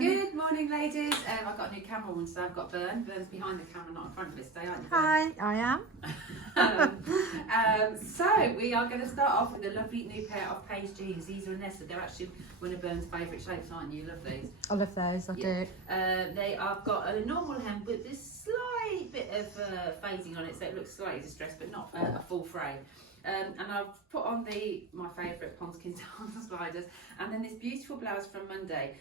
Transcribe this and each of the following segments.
Good morning, ladies. I've got a new camerawoman today. I've got Bern. Bern's behind the camera, not in front of us today, aren't you, Bern? Hi, I am. So we are going to start off with a lovely new pair of Paige jeans. These are Nessa. They're actually one of Bern's favourite shapes, aren't you? Love these. I love those, I do. They have got a normal hem with this slight bit of phasing on it, so it looks slightly distressed, but not a full frame. And I've put on my favourite Ponskin sliders, and then this beautiful blouse from Monday.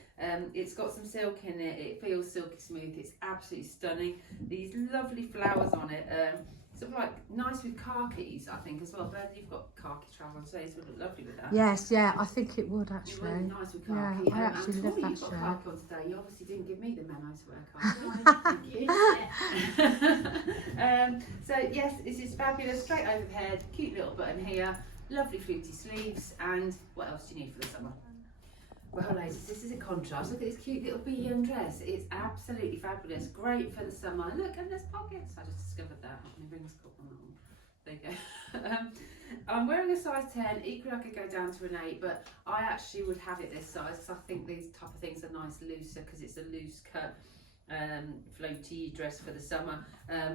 It's got some silk in it, it feels silky smooth, it's absolutely stunning. These lovely flowers on it, sort of like nice with khakis, I think, as well. Bert, you've got khaki trousers, so it would look lovely with that. Yes, yeah, I think it would actually. It would look nice with khaki. Yeah, I actually love that you've got shirt. khaki on today. You obviously didn't give me the memo to wear khaki. Thank you. So yes, this is fabulous, straight overhead, cute little button here, lovely fluty sleeves, and what else do you need for the summer? Well, ladies, this is a contrast. Look at this cute little BM dress. It's absolutely fabulous, great for the summer. Look, and there's pockets. I just discovered that. My rings got one on. There you go. I'm wearing a size 10. Equally, I could go down to an 8, but I actually would have it this size because I think these type of things are nice looser because it's a loose cut floaty dress for the summer.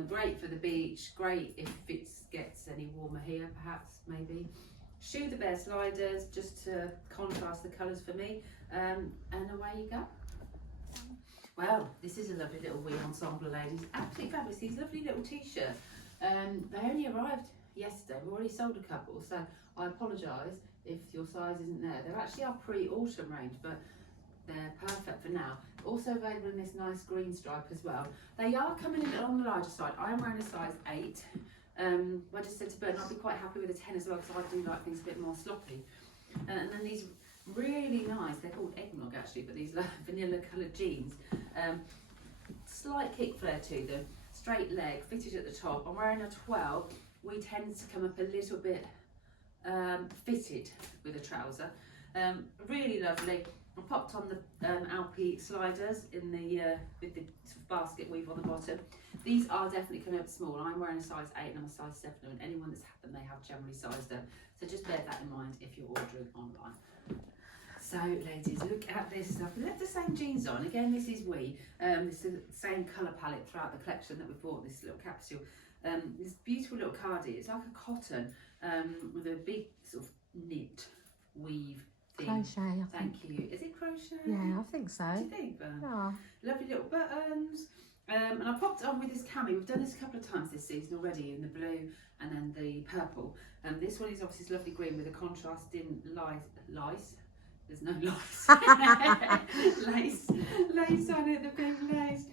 Great for the beach. Great if it gets any warmer here, perhaps, maybe. Shoe the Bear sliders just to contrast the colours for me, and away you go. Well, this is a lovely little wee ensemble, ladies. Absolutely fabulous. These lovely little t-shirts. They only arrived yesterday. We've already sold a couple, so I apologise if your size isn't there. They're actually our pre-autumn range, but they're perfect for now. Also available in this nice green stripe as well. They are coming in on the larger side. I am wearing a size 8. I just said to Bern I'd be quite happy with a 10 as well because I do like things a bit more sloppy. And then these really nice, they're called eggnog actually, but these vanilla coloured jeans. Slight kick flare to them, straight leg, fitted at the top. I'm wearing a 12. We tend to come up a little bit fitted with a trouser. Really lovely. I popped on the Alpi sliders in the with the sort of basket weave on the bottom. These are definitely coming up small. I'm wearing a size 8 and I'm a size 7, and anyone that's had them, they have generally sized them. So just bear that in mind if you're ordering online. So ladies, look at this stuff. We left the same jeans on. Again, this is this is the same colour palette throughout the collection that we bought, this little capsule. This beautiful little cardi. It's like a cotton with a big sort of knit weave thing. Crochet, I think. Thank you. Is it crochet? Yeah, I think so. Do you think, Bern? Yeah. Lovely little buttons. And I popped it on with this cami. We've done this a couple of times this season already, in the blue and then the purple. This one is obviously this lovely green with a contrasting lice. There's no lice. lace on it, the pink lace.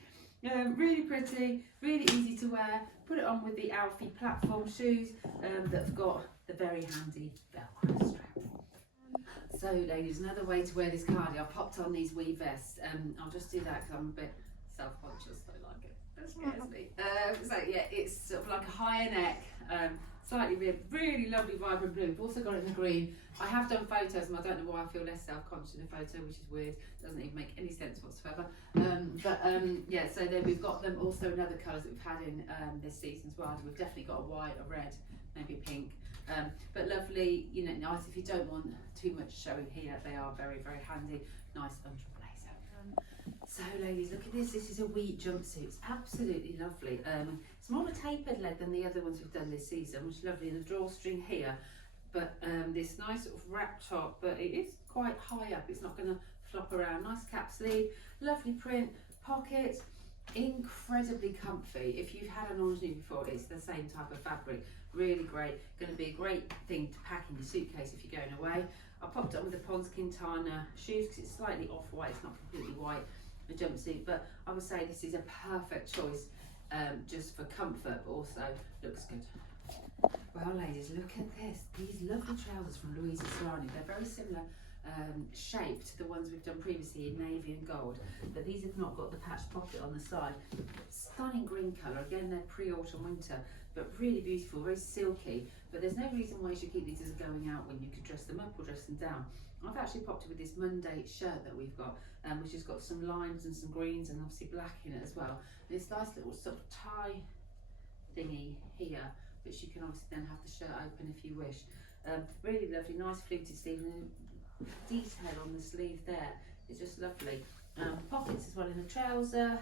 Really pretty, really easy to wear. Put it on with the Alfie platform shoes that have got the very handy Velcro strap. So ladies, another way to wear this cardi, I've popped on these wee vests. I'll just do that because I'm a bit self-conscious, I like it. That scares me. So yeah, it's sort of like a higher neck, slightly ribbed, really lovely vibrant blue. We've also got it in the green. I have done photos and I don't know why I feel less self-conscious in a photo, which is weird. Doesn't even make any sense whatsoever. Yeah, so then we've got them also in other colours that we've had in this season as well. We've definitely got a white, a red, maybe pink. But lovely, you know, nice if you don't want too much showing here. They are very, very handy. Nice under blazer. So ladies, look at this. This is a wheat jumpsuit. It's absolutely lovely. It's more of a tapered leg than the other ones we've done this season, which is lovely. And a drawstring here, but this nice sort of wrap top, but it is quite high up. It's not going to flop around. Nice cap sleeve, lovely print, pockets, incredibly comfy. If you've had an ingenue before, it's the same type of fabric. Really great. Going to be a great thing to pack in your suitcase if you're going away. I popped it on with the Ponskin shoes because it's slightly off-white. It's not completely white, the jumpsuit, but I would say this is a perfect choice just for comfort, but also looks good. Well, ladies, look at this. These lovely trousers from Louisa Serrano. They're very similar shape to the ones we've done previously in navy and gold, but these have not got the patched pocket on the side. Stunning green colour. Again, they're pre-autumn winter, but really beautiful, very silky. But there's no reason why you should keep these as going out when you could dress them up or dress them down. I've actually popped it with this Monday shirt that we've got, which has got some limes and some greens and obviously black in it as well. And this nice little sort of tie thingy here, which you can obviously then have the shirt open if you wish. Really lovely, nice fluted sleeve, and detail on the sleeve there is just lovely. Pocket pockets as well in the trouser.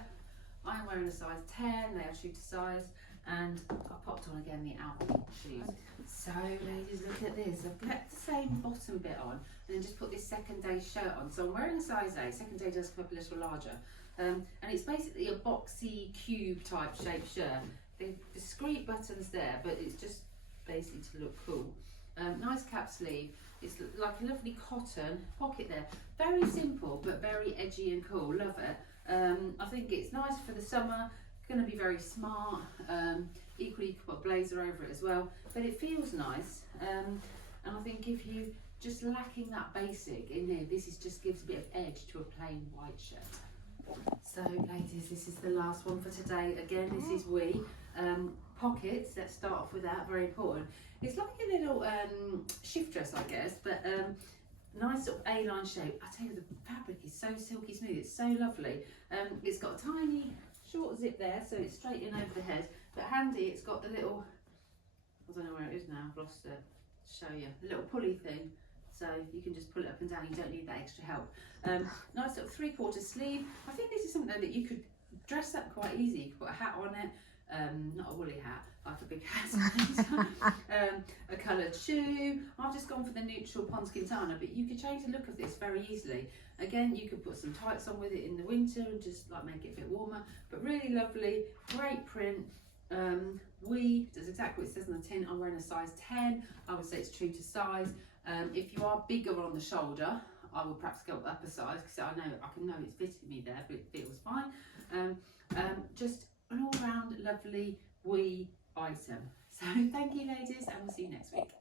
I'm wearing a size 10, they are true to size, and I popped on again the Alfie shoes. So ladies, look at this. I've kept the same bottom bit on and then just put this second day shirt on. So I'm wearing a size 8, second day does come up a little larger. And it's basically a boxy cube type shaped shirt. The discreet buttons there, but it's just basically to look cool. Nice cap sleeve. It's like a lovely cotton pocket there. Very simple, but very edgy and cool. Love it. I think it's nice for the summer. It's going to be very smart. Equally, you could put a blazer over it as well, but it feels nice. And I think if you just lacking that basic in here, this just gives a bit of edge to a plain white shirt. So ladies, this is the last one for today. Again, this is We. Pockets, let's start off with that, very important. It's like a little shift dress, I guess, but nice sort of A-line shape. I tell you, the fabric is so silky smooth, it's so lovely. It's got a tiny short zip there, so it's straight in over the head, but handy, it's got the little, I don't know where it is now, I've lost it, show you, the little pulley thing. So you can just pull it up and down, you don't need that extra help. Nice little 3/4 sleeve. I think this is something though that you could dress up quite easy. You could put a hat on it, not a woolly hat, like a big hat. A coloured shoe. I've just gone for the neutral Ponskintana, but you could change the look of this very easily. Again, you could put some tights on with it in the winter and just like make it a bit warmer, but really lovely, great print. We does exactly what it says on the tin. I'm wearing a size 10. I would say it's true to size. If you are bigger on the shoulder, I would perhaps go up a size because I can know it's fitting me there, but it feels fine. Just an all-round lovely We item. So thank you, ladies, and we'll see you next week.